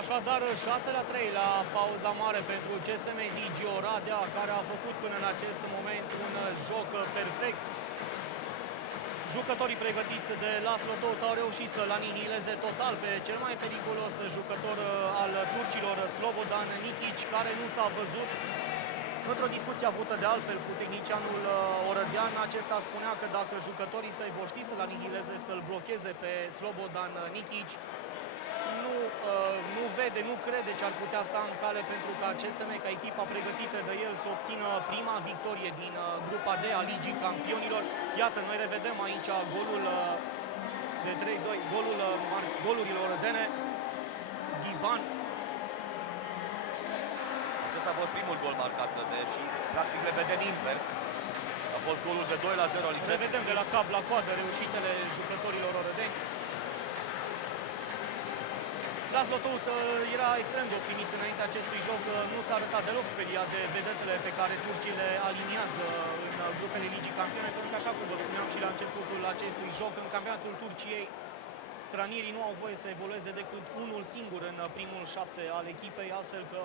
Așadar, 6-3 la pauza mare pentru CSM Digi Oradea, care a făcut până în acest moment un joc perfect. Jucătorii pregătiți de Laszlo Tot au reușit să-l anihileze total pe cel mai periculos jucător al turcilor, Slobodan Nikic, care nu s-a văzut. Într-o discuție avută de altfel cu tehnicianul orădean, acesta spunea că dacă jucătorii săi vor ști să-l anihileze, să-l blocheze pe Slobodan Nikic, nu vede, nu crede ce ar putea sta în cale pentru ca CSM, ca echipa pregătită de el, să obțină prima victorie din grupa D a Ligii Campionilor. Iată, noi revedem aici golul de 3-2, golurilor orădene. Ghiban. Acesta a fost primul gol marcat și practic le vedem invers. A fost golul de 2-0 al Ligii. Revedem de la cap la coadă reușitele jucătorilor orădeni. Laszlo Tot era extrem de optimist înainte acestui joc, nu s-a arătat deloc speriat de vedetele pe care turcii le aliniază în grupele Ligii Campione, pentru că, așa cum vă spuneam și la începutul acestui joc, în campionatul Turciei, stranierii nu au voie să evolueze decât unul singur în primul 7 al echipei, astfel că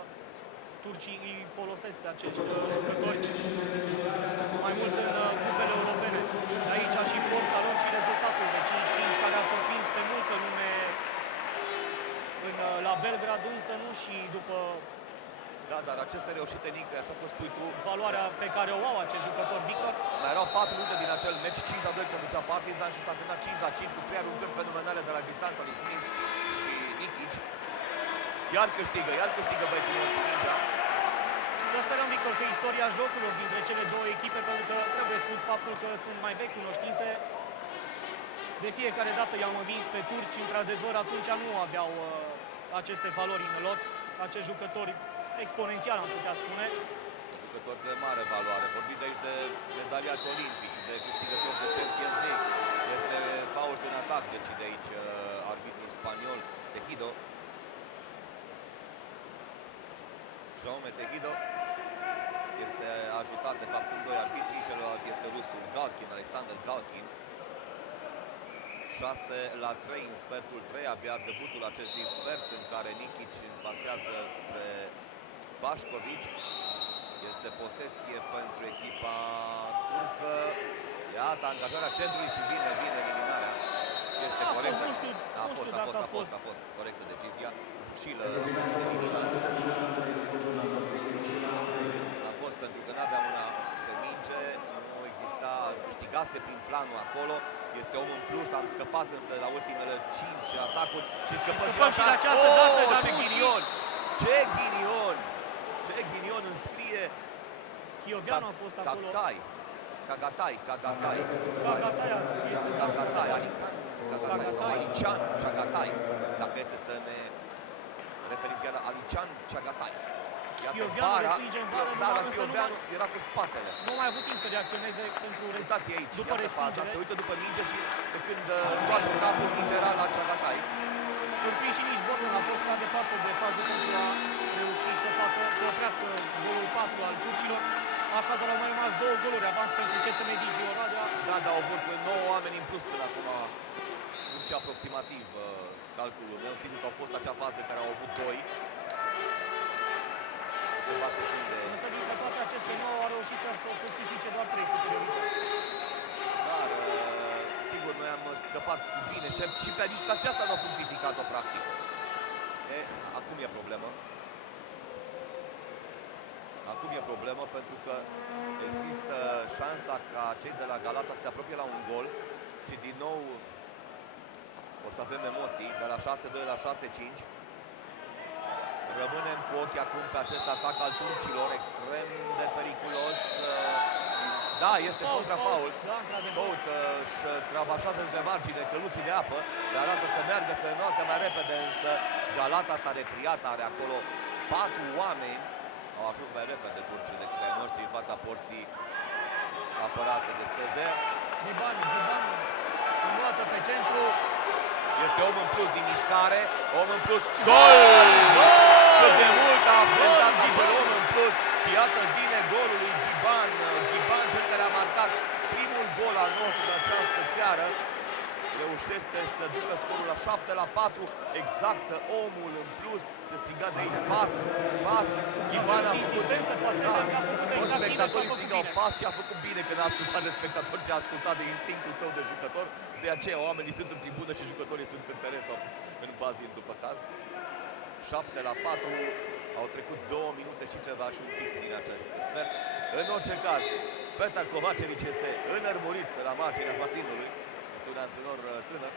turcii îi folosesc pe acești jucători mai mult în cupele europene. De aici și forța lor și rezultatul de 5-5 care a surprins pe multă lume la Belgrad, însă nu și după... Da, dar aceste reușite, Nică, așa cum spui tu... Valoarea pe care o au acești jucători, Victor. Mai erau 4 minute din acel meci, 5-2 conducea Partizan și s-a terminat 5-5 cu 3 aruncări fenomenale de la distanța lui Smith și Nikic. Iar câștigă băieții ăștia mingea. Să sperăm, Victor, că istoria jocurilor dintre cele două echipe, pentru că trebuie spus faptul că sunt mai vechi cunoștințe. De fiecare dată i-am învins pe turci, într-adevăr, atunci nu aveau aceste valori în lot, acești jucători exponențial, am putea spune. Jucători de mare valoare. Vorbim de aici de medaliați olimpici, de câștigători de Champions League. Este fault în atac, decide aici arbitrul spaniol, Tejido. Jaume Tejido este ajutat, de fapt, sunt doi arbitri, celălalt este rusul Galkin, Alexander Galkin. 6-3 în sfertul 3, abia debutul acestui sfert în care Nikic pasează spre Bașcovici. Este posesie pentru echipa turcă. Iată angajarea centrului și vine eliminarea. Este corect. A fost corectă decizia. Bucilă a fost pentru că n-avea mâna pe minge, nu exista, câștigase prin planul acolo. Este om în plus, am scăpat însă la ultimele 5 atacuri și scăpăm și de această dată, dar ce ghinion! Ce ghinion înscrie Chioveanu a fost acolo. Cagatai. Alician Chagatai. Dacă este să ne referim chiar la Alician Chagatai. Chioveanu respinge în bară, Chioveanu era cu spatele. Nu mai a avut timp să reacționeze pentru aici, după respingere. Se uită după minge și când toate capul, minge era la Chagatai. Surprins și nici Bordon a fost prea departe de fază pentru a reuși să oprească golul 4 al turcilor. Așadar au mai rămas 2 goluri avans pentru CSM Digi Oradea. Da, au avut 9 oameni în plus până acum. Nu știu aproximativ calculul meu. Sigur că au fost acea fază care au avut 2. Câteva secunde. Însă dintre toate aceste 9 au reușit să fructifice doar 3 superiorități. Dar, sigur, noi am scăpat bine și pe nici pe aceasta nu a fructificat-o practic. Acum e problemă. Acum e problemă pentru că există șansa ca cei de la Galata să se apropie la un gol și din nou o să avem emoții de la 6-2 la 6-5. Rămânem cu ochii acum pe acest atac al turcilor, extrem de periculos. Da, este contrafaul. Tot își cravașează pe margine căluții de apă, le arată să meargă, să înalte mai repede, însă Galata s-a repliat, are acolo 4 oameni. Au ajuns mai repede turcii decât ai noștri în fața porții apărate de Sezer. Ghiban, înluată pe centru. Este om în plus din mișcare, om în plus. Gol! Cât de mult a afrentat acel om în plus. Și iată vine golul lui Ghiban. Ghiban, cel care a marcat primul gol al nostru de această seară. reușește să ducă scorul la 7-4, exact omul în plus, se striga de aici, pas, Ivan a făcut, toți spectatorii strigau pas și a făcut bine că n-a ascultat de spectator, ci a ascultat de instinctul său de jucător, de aceea oamenii sunt în tribună și jucătorii sunt în teren sau în bazin după caz. 7-4, au trecut 2 minute și ceva și un pic din acest sfert. În orice caz, Petar Kovacevic este înărmurit la marginea patinului. Este un antrenor tânăr.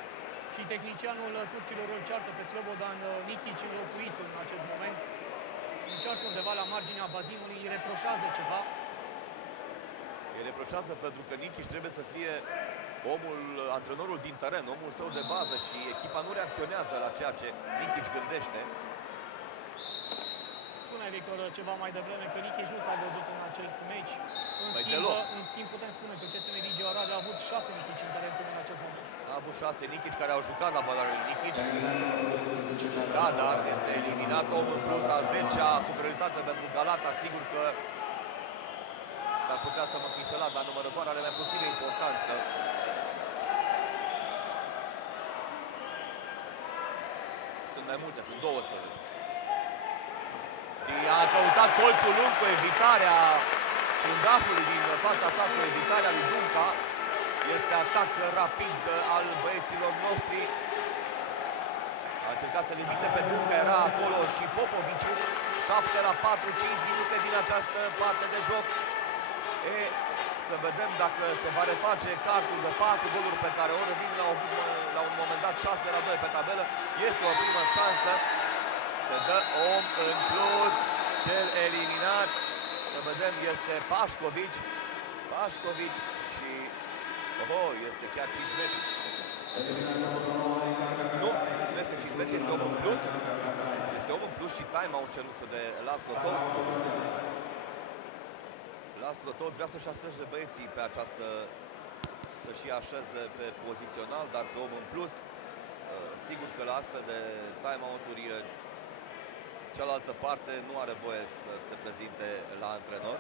Și tehnicianul turcilor îl ceartă pe Slobodan Nikic, înlocuit în acest moment. Încearcă undeva la marginea bazinului, îi reproșează ceva. Îi reproșează pentru că Nikic trebuie să fie antrenorul din teren, omul său de bază și echipa nu reacționează la ceea ce Nikic gândește. Spunea Victor ceva mai devreme că Nikic nu s-a văzut în acest meci. În schimb, putem spune că CSM Vigeo Oradea a avut 6 Nikic în teren până în acest moment. A avut 6 Nikic care au jucat la balanul lui Nikic. Da, dar este eliminat omul plus a 10-a superioritate pentru Galata. Sigur că s-ar putea să mă fi înșelat, dar numărătoarea are mai puțină importanță. Sunt mai multe, sunt 12. A căutat colțul lung cu evitarea fundașului din fața sa, cu evitarea lui Dunca. Este atac rapid al băieților noștri. A încercat să-l evite pe Dunca, era acolo și Popoviciu. 7-4, 5 minute din această parte de joc. Să vedem dacă se va reface cartul de 4 goluri pe care Oradea l-a avut la un moment dat 6-2 pe tabelă. Este o primă șansă. Se dă om în plus, cel eliminat, să vedem, este Pașcovici și, este chiar 5 metri. Nu este 5 metri, este om în plus. Este om în plus și time-out cerut de Laszlo Tot. Laszlo Tot vrea să-și așeze băieții pe această, să-și așeze pe pozițional, dar pe om în plus. Sigur că la astfel de time-out-uri cealaltă parte nu are voie să se prezinte la antrenor.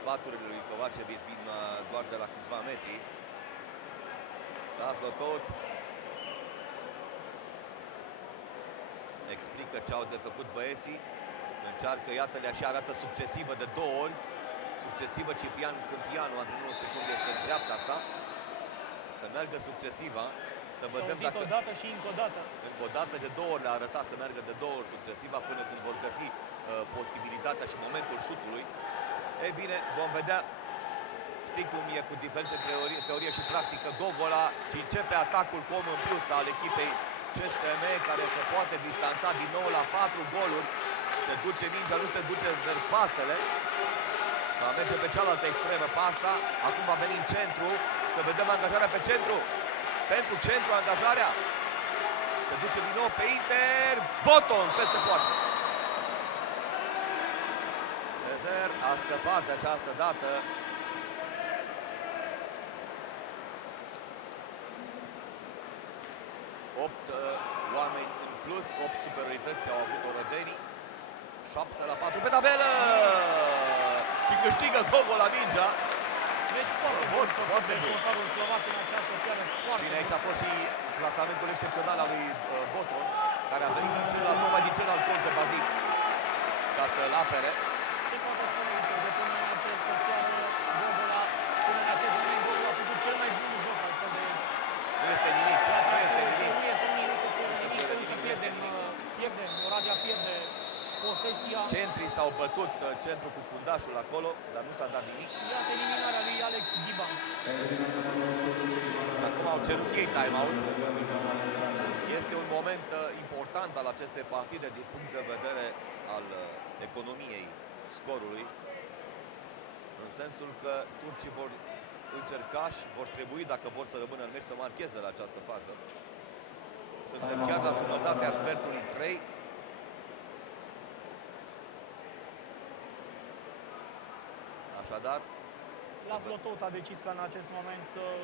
Sfaturile lui Kovacevic vin doar de la câțiva metri. Laszlo Tot explică ce au de făcut băieții. Încearcă, iată-le așa, arată succesivă de 2 ori. Succesivă Ciprian Câmpianu, antrenorul secund este în dreapta sa. Să meargă succesiva. Să vedem dacă o dată și încă o dată. Încă o dată de 2 ori le-a arătat să meargă de 2 ori succesiva până când vor găsi posibilitatea și momentul șutului. Ei bine, vom vedea. Știi cum e cu diferențe teorie și practică. Gogola și începe atacul cu om în plus al echipei CSM, care se poate distanța din nou la 4 goluri. Se duce mingea, nu se duce pasele. Va merge pe cealaltă extremă pasa. Acum va veni în centru. Să vedem angajarea pe centru. Pentru centru, angajarea. Se duce din nou pe Inter. Boton peste poartă. Sezer a scăpat de această dată. 8 oameni în plus, 8 superiorități au avut orădenii. 7-4 pe tabelă! Și câștigă Gogol la mingea. Deci foarte bun portarul slovac în această seară. Bine, aici a fost și plasamentul excepțional al lui Boton, care a venit din celălalt, tocmai din celălalt colț de bazin, ca să-l apere. Ce poate spune Inter de până în această seară, Gogola, până în acest moment, Gogola a făcut cel mai bun joc al său de el. Nu este nimic, nu este nimic. Nu este nimic, nu se oferă nimic, însă pierdem, Oradea pierde posesia. Centrii s-au bătut, centru cu fundașul acolo, dar nu s-a dat nimic. Și iată eliminarea lui Alex Ghiban. Acum au cerut ei time-out. Este un moment important al acestei partide din punct de vedere al economiei scorului. În sensul că turcii vor încerca și vor trebui, dacă vor să rămână în meci, să marcheze la această fază. Suntem chiar la jumătatea sfertului 3. Așadar, Laszlo Tot a decis ca în acest moment să-l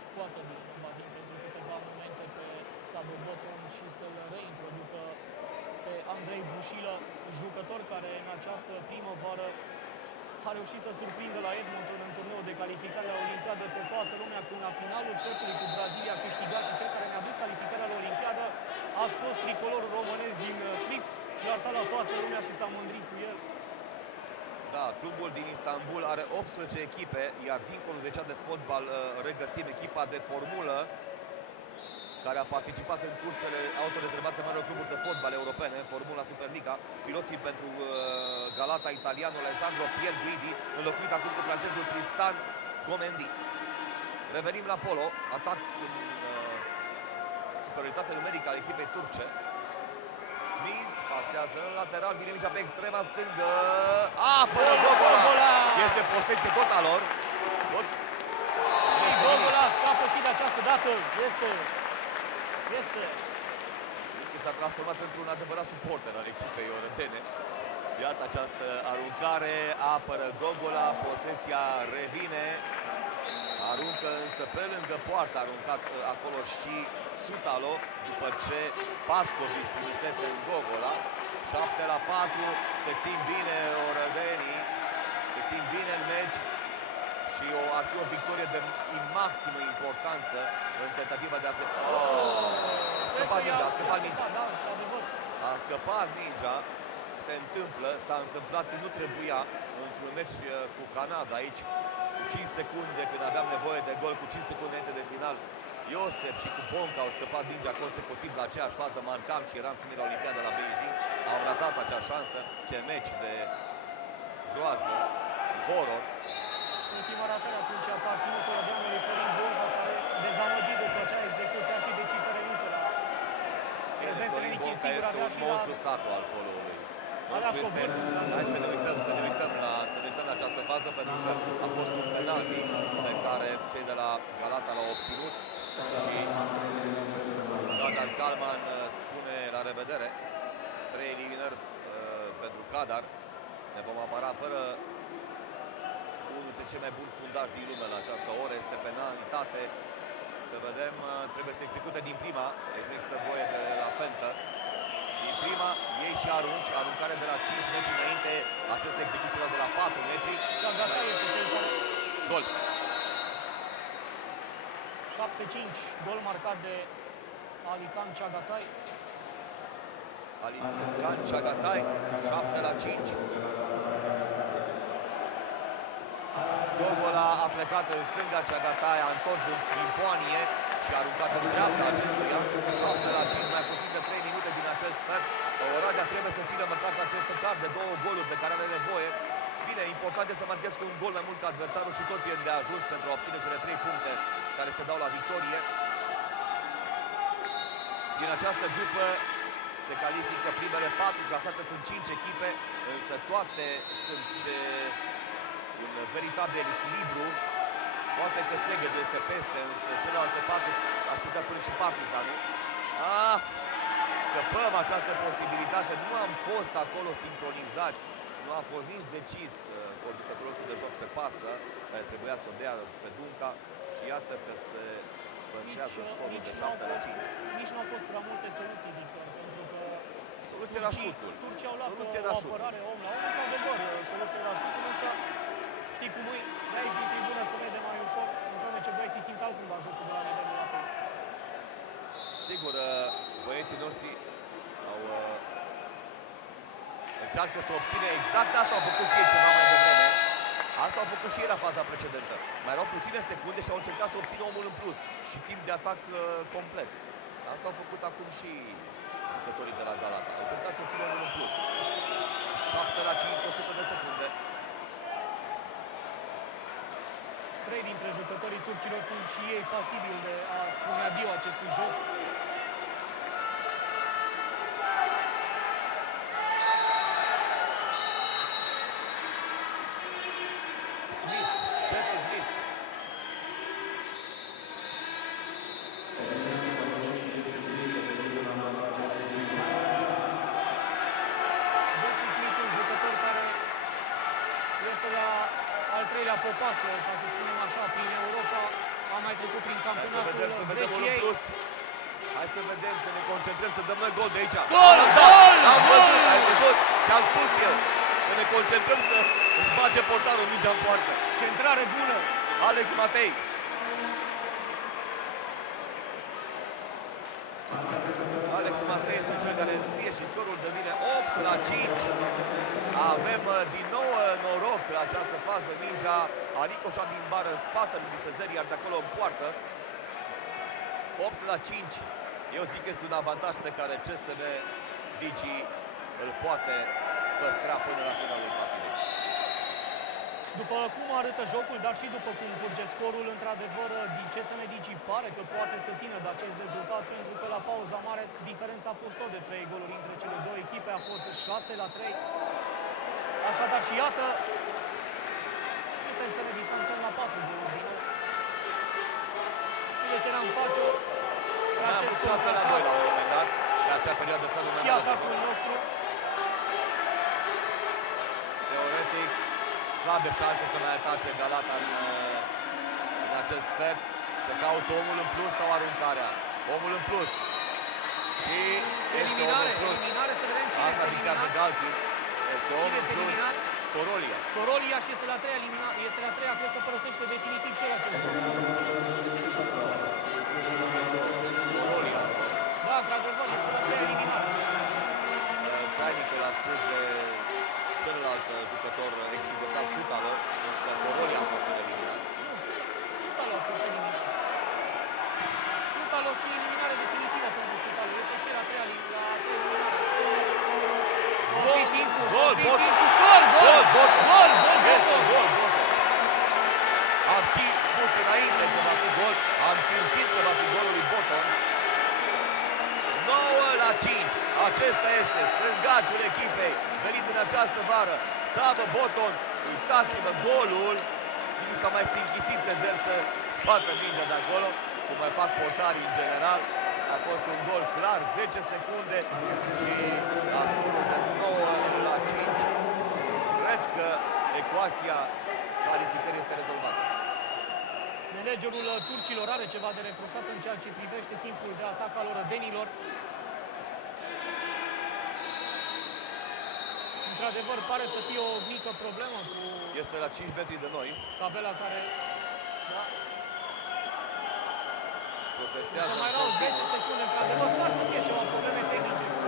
scoată din bazin pentru câteva momente pe Sabo Boton și să-l reintroducă pe Andrei Bușilă, jucător care în această primăvară a reușit să surprindă la Edmonton în turneul de calificare la Olimpiadă pe toată lumea, când la finalul sfertului cu Brazilia a câștigat și cel care ne-a dus calificarea la Olimpiadă a scos tricolorul românesc din slip, l-a arătat la toată lumea și s-a mândrit cu el. Da, clubul din Istanbul are 18 echipe, iar dincolo de cea de fotbal regăsim echipa de formulă care a participat în cursele autorezervate marilor cluburi de fotbal europene, Formula Superliga, piloții pentru Galata italianul Alessandro Pierguidi, înlocuit acum cu francezul Tristan Gomendi. Revenim la polo, atac în superioritate numerică al echipei turce. Smith pasează în lateral, vine mingea pe extrema stângă. Apără Gogola! Este posesie tot a lor. Gogola scapă și de această dată. Este. S-a transformat într-un adevărat suporter al echipei orătene. Iată această aruncare, apără Gogola, posesia revine. Aruncă însă pe lângă poartă, a aruncat acolo și Sutalo, după ce Pașcovici trimisese în Gogola. 7-4, se țin bine orădenii, se țin bine în meci și ar fi o victorie de maximă importanță în tentativa de a se... scăpat mingea. A scăpat mingea, se întâmplă, s-a întâmplat când nu trebuia într-un meci cu Canada aici, cu 5 secunde, când aveam nevoie de gol, cu 5 secunde înainte de final. Iosef și cu Bonca au scăpat mingea consecutiv la aceeași fază, marcam și eram și la Olimpiada la Beijing. Au ratat acea șansă, ce meci de groază, horror. Ultima ratare atunci a aparținut orădeanului Florin Bonca, care, dezamăgit după acea execuție, a și decis să renunțe la prezențele în echip. Sigur avea și monstru sacru al poloului. Hai să ne uităm la această fază, pentru că a fost un penalti pe care cei de la Galata l-au obținut și Kadar Kalman spune la revedere. 3 eliminări pentru Kadar. Ne vom apăra fără unul dintre cei mai buni fundași din lume la această oră. Este penalitate. Să vedem, trebuie să execute din prima, deci nu există voie de la fentă. Din prima, ei și arunci, aruncare de la 5 metri înainte, această execuție de la 4 metri. Chagatai este cel care... Gol. 7-5, gol marcat de Alican Chagatai. Alican Chagatai, 7-5. Gogola a plecat în stânga, Chagatai a întors în trimpoanie și a aruncat în dreapta acestuia. 7-5, mai puțin de 3 minute din acest sfert. Oradea trebuie să țină măcar acest card de 2 goluri de care are nevoie. Bine, important este să marchezi cu un gol mai mult ca adversarul și tot e de ajuns pentru a obține cele 3 puncte care se dau la victorie. Din această grupă se califică primele 4, clasate sunt 5 echipe, însă toate sunt un veritabil echilibru. Poate că Seged este peste, însă celelalte 4 ar putea pune și Partizanul. Scăpăm această posibilitate, nu am fost acolo sincronizați, nu a fost nici decis conducătorul de joc pe pasă, care trebuia să o dea spre Dunca și iată că se păstrează scorul de 7-5. Nici nu au fost prea multe soluții, Victor, pentru că soluția era șutul. Turcii au luat o apărare om la om, într-adevăr, soluția era șutul, însă știi cum e, de aici din tribună se vede mai ușor, în vreme ce băieții simt altcumva jocul de la nivelul la apel. Sigur, băieții noștri încearcă să obține exact asta, au făcut și ei ceva mai devreme. Asta au făcut și ei la faza precedentă. Mai erau puține secunde și au încercat să obțină omul în plus și timp de atac complet. Asta au făcut acum și jucătorii de la Galata. Au încercat să obțină omul în plus. 7-5, 100 de secunde. 3 dintre jucătorii turcilor sunt și ei pasibili de a spune adio acestui joc. Smith, Jesse Smith. Jesse Smith, un jucător care este la al treilea popasă, ca să spunem așa, prin Europa, a mai trecut prin campionatul BCA. Hai să vedem, să ne concentrăm, să dăm noi gol de aici. Gol! Gol! Am văzut, ai văzut, ți-am spus eu. Să ne concentrăm, să Își bage portarul mingea în poartă. Centrare bună. Alex Matei. Alex Matei este cel care înscrie și scorul devine 8-5. Avem din nou noroc la această fază. Mingea a ricoșat din bară în spatele lui Sezeri, iar de acolo în poartă. 8-5. Eu zic că este un avantaj pe care CSM Digi îl poate păstra până la finalul partidei. După cum arătă jocul, dar și după cum curge scorul, într-adevăr, din CSM Digi pare că poate să țină de acest rezultat, pentru că la pauza mare diferența a fost tot de 3 goluri între cele două echipe, a fost 6-3. Așadar și iată, putem să ne distanțăm la 4 goluri din nou. De ce n-am face-o? Am avut 6-2 la un moment dat, pe acea perioadă fenomenală. Și atacul nostru. Teoretic, slabe șanse să mai atace Galata în acest sfert. Se caută omul în plus sau aruncarea. Omul în plus. Și este omul în plus. Eliminare, să vedem cine Asta este dictează eliminat. Galchi. Este omul în este plus. eliminat? Corolia. Corolia și este la 3 eliminat. Este la 3, cred că părăsește definitiv și el acest joc. Corolia a fost. Da, într-adevăr, este la 3 eliminat. Trainicul a spus de celălalt jucător ex-jucător Sutală, însă Corolia a fost cel eliminat. Nu, Sutalo a fost eliminat. Sutalo și eliminare definitivă pentru Sutalo. Este și la 3 eliminare. Gol, Gol, Boton! gol, Boton! gol, Este Boton! gol, Boton! Am și spus înainte că va fi gol, am simțit că va fi golul lui Boton. 9-5. Acesta este strângaciul echipei venit în această vară. Savo Boton, uitați-vă golul. Nu s-a mai sinchisit Sezer să scoată mingea de acolo, cum mai fac portarii în general. A fost un gol clar, 10 secunde și la scorul de 9-5. Cred că ecuația calificării este rezolvată. Managerul turcilor are ceva de reproșat în ceea ce privește timpul de atac al orădenilor. Într-adevăr, pare să fie o mică problemă cu Este la 5 metri de noi. tabela care... Da, Protestează. să mai erau 10 secunde, într-adevăr, par să fie ceva probleme tehnice cu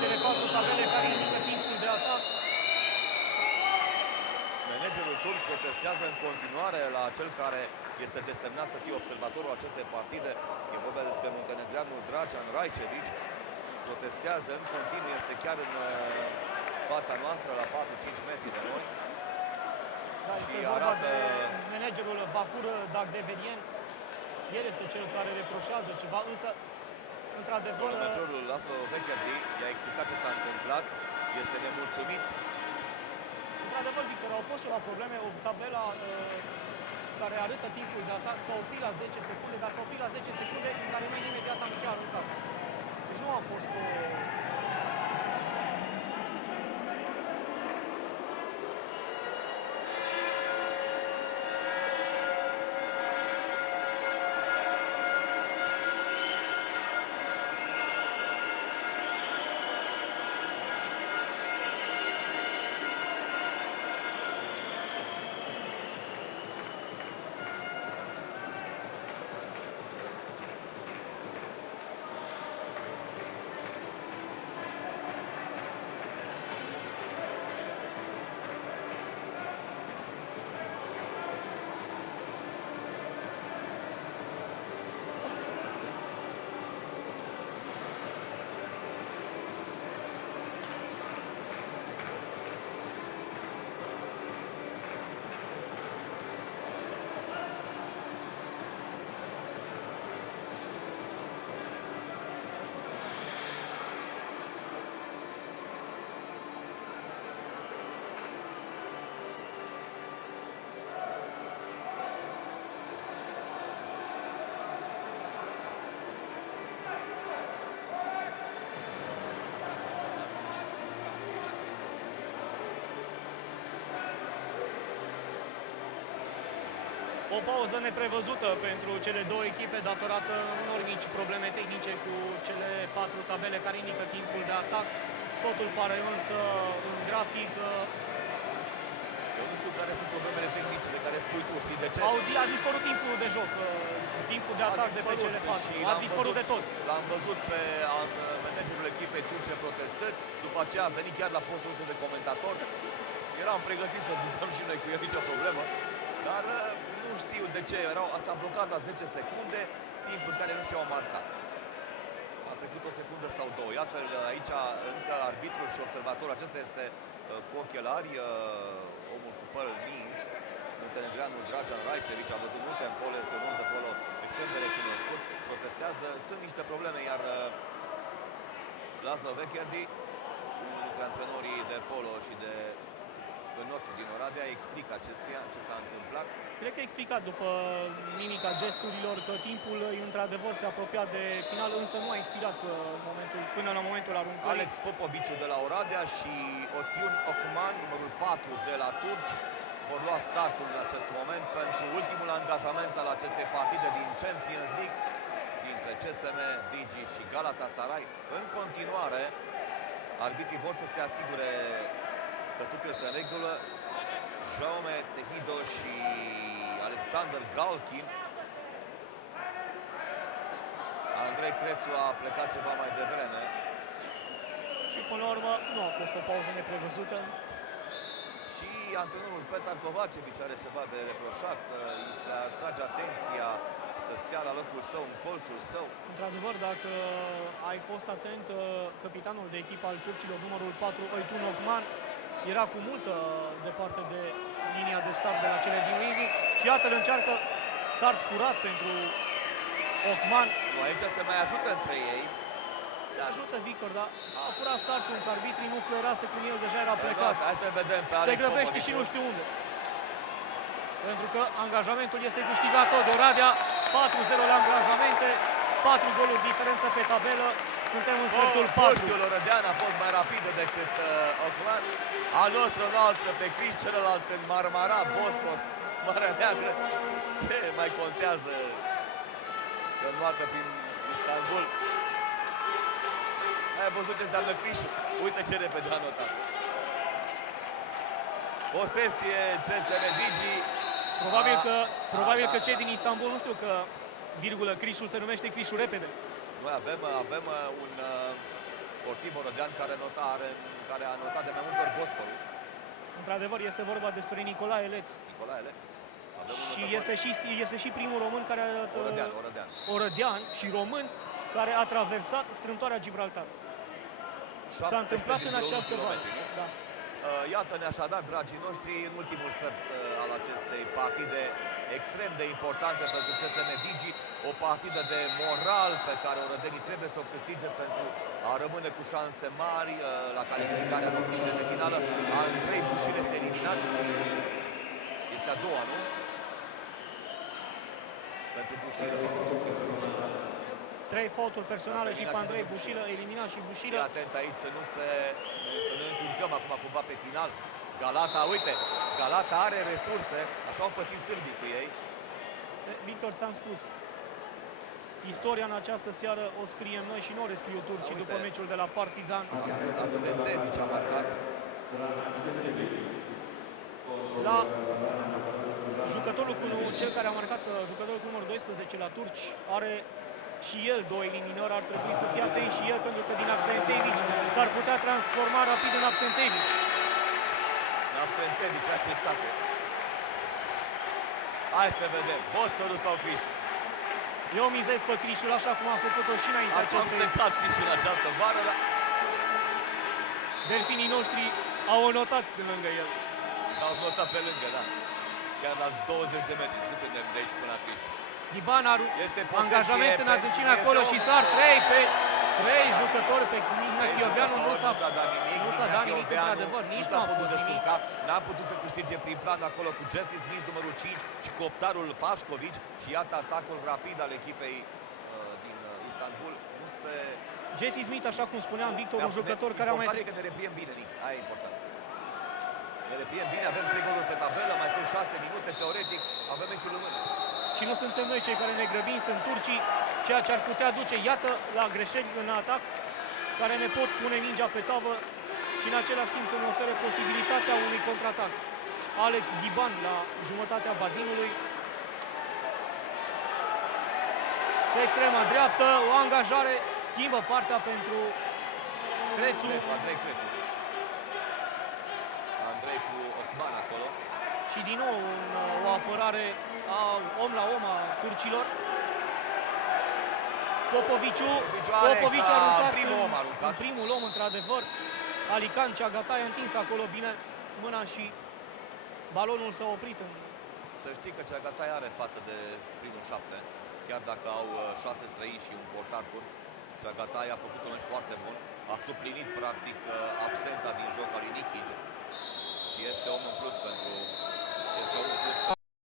cele 4 tabele care indică timpul de atac. Managerul turc protestează în continuare la cel care este desemnat să fie observatorul acestei partide. E vorba despre muntenegreanul Dragan Raicevic. Protestează în continuu, este chiar în fața noastră la 4-5 metri de noi. Da, Și este vorba arată... de managerul Bakur Dagdevedien. El este cel care reproșează ceva, însă, într-adevăr... Cronometrorul Laszlo Vecherdi i-a explicat ce s-a întâmplat. Este nemulțumit. Într-adevăr, Victor, au fost ceva probleme. O tabela care arătă timpul de atac s-a oprit la 10 secunde, dar s-a oprit la 10 secunde în care noi imediat am și aruncat. Deci nu a fost o... O pauză neprevăzută pentru cele două echipe datorată unor mici probleme tehnice cu cele 4 tabele care indică timpul de atac. Totul pare însă în grafic Eu nu știu care sunt problemele tehnice de care spui tu, știi de ce? A dispărut timpul de joc, timpul de atac de pe cele patru. și A dispărut de tot. L-am văzut pe managerul echipei turce protestând, după aceea a venit chiar la postul ăsta de comentator. Eram pregătit să jucăm și noi cu el, nicio problemă, dar nu știu de ce, s-a blocat la 10 secunde, timp în care nu știu au marcat. A trecut o secundă sau două. Iată aici încă arbitrul și observatorul, acesta este cu ochelari, omul cu păr lins, muntenegreanul Dragan Raicevici, a văzut multe în polo, este un om de polo extrem de recunoscut, protestează, sunt niște probleme, iar Laszlo Vecherdi, unul dintre antrenorii de polo și de înot din Oradea, explică acestuia ce s-a întâmplat. Cred că a explicat după mimica gesturilor că timpul într-adevăr se apropia de final, însă nu a expirat până la momentul aruncării. Alex Popoviciu de la Oradea și Otiun Okman, numărul 4 de la turci, vor lua startul în acest moment pentru ultimul angajament al acestei partide din Champions League dintre CSM, Digi și Galatasaray. În continuare, arbitrii vor să se asigure că totul este în regulă. Jaume Tehido și Alexander Galkin. Andrei Crețu a plecat ceva mai devreme. Și până la urmă nu a fost o pauză neprevăzută. Și antrenorul Petar Kovacevic are ceva de reproșat. Îi se atrage atenția să stea la locul său, în colțul său. Într-adevăr, dacă ai fost atent, capitanul de echipă al turcilor, numărul 4, Oytun Okman, era cu multă departe de linia de start de la cele din Livi. Și iată, îl încearcă start furat pentru Okman. Aici se mai ajută între ei. Se ajută Victor, dar a furat startul, că arbitrii nu fluierase când el deja era plecat. Hai să vedem pe Alex Se grăbește și nu știu unde. Pentru că angajamentul este câștigat tot de Oradea. 4-0 la angajamente, 4 goluri diferență pe tabelă. Suntem în sfertul 4. Puștiul Orădean a fost mai rapidă decât Okman. Al nostru înalt pe Cris, celălalt în Marmara, Bosfor, Marea Neagră. Ce mai contează că înnoată prin Istanbul? Ai văzut ce înseamnă Crișul? Uite ce repede a notat. Posesie CSM Digi. Probabil că cei din Istanbul nu știu că virgulă Crișul se numește Crișul repede. Noi avem un sportiv orădean care a notat de mai multe ori Bosforul. Într-adevăr, este vorba despre Nicolae Leț. Nicolae Leț. Și este și primul român care a... Orădean și român care a traversat strâmtoarea Gibraltar. S-a întâmplat în această vară. Da. Iată-ne așadar, dragii noștri, în ultimul sfert al acestei partide extrem de importante pentru CSM Digi, o partidă de moral pe care orădenii trebuie să o câștige pentru a rămâne cu șanse mari la calificarea rotundei de finală. Andrei Bușil este eliminat. Este a doua, nu? Pentru Bușil. 3 faulturi personale și pe Andrei Bușilă, eliminat și Bușilă. Fii atent aici să nu ne încurcăm acum cumva pe final. Galata, uite, Galata are resurse, așa au pățit sârbii cu ei. Victor, ți-am spus, istoria în această seară o scriem noi și nu o rescriu turcii după meciul de la Partizan. Aksentevici a marcat. La jucătorul cel care a marcat, jucătorul cu numărul 12 la turci, are și el 2 eliminări, ar trebui să fie atent și el, pentru că din Aksentevici s-ar putea transforma rapid în Absentevici. Absentevici, ai dreptate. Hai să vedem, Bosforul sau Crișul? Eu mizez pe Crișul, așa cum am făcut-o și înainte acestei. Am secat Crișul în această vară, dar... Delfinii noștri au notat lângă el. L-au notat pe lângă, da. Chiar la 20 de metri, cât de aici până la Crișul. Dibana are angajament în adâncime acolo și sar 3 jucători pe Mihnea Chioveanu. Nu s-a dat nimic, într-adevăr, nici nu a fost nimic. N-a putut să câștige prin plan acolo cu Jesse Smith, numărul 5, și coptarul Pașcovic. Și iată atacul rapid al echipei din Istanbul. Jesse Smith, așa cum spuneam, Victor, un jucător care a mai trecut. Important că ne repriem bine, Nic. Aia e important. Ne repriem bine, avem 3 goluri pe tabelă, mai sunt 6 minute, teoretic, avem meciul în mână. Și nu suntem noi cei care ne grăbim, sunt turcii, ceea ce ar putea duce, iată, la greșeli în atac, care ne pot pune mingea pe tavă și în același timp să ne ofere posibilitatea unui contraatac. Alex Ghiban la jumătatea bazinului. Pe extrema dreaptă, o angajare, schimbă partea pentru Crețu. Andrei Crețu. Andrei cu Ochman acolo. Și din nou o apărare om la om a turcilor. Popoviciu a aruncat în primul om, într-adevăr. Alican Ceagatai a întins acolo bine mâna și balonul s-a oprit. Să știi că Ceagatai are față de primul 7, chiar dacă au 6 străini și un portar turc. Ceagatai a făcut un meci foarte bun, a suplinit practic absența din joc al lui Nikic și este omul plus pentru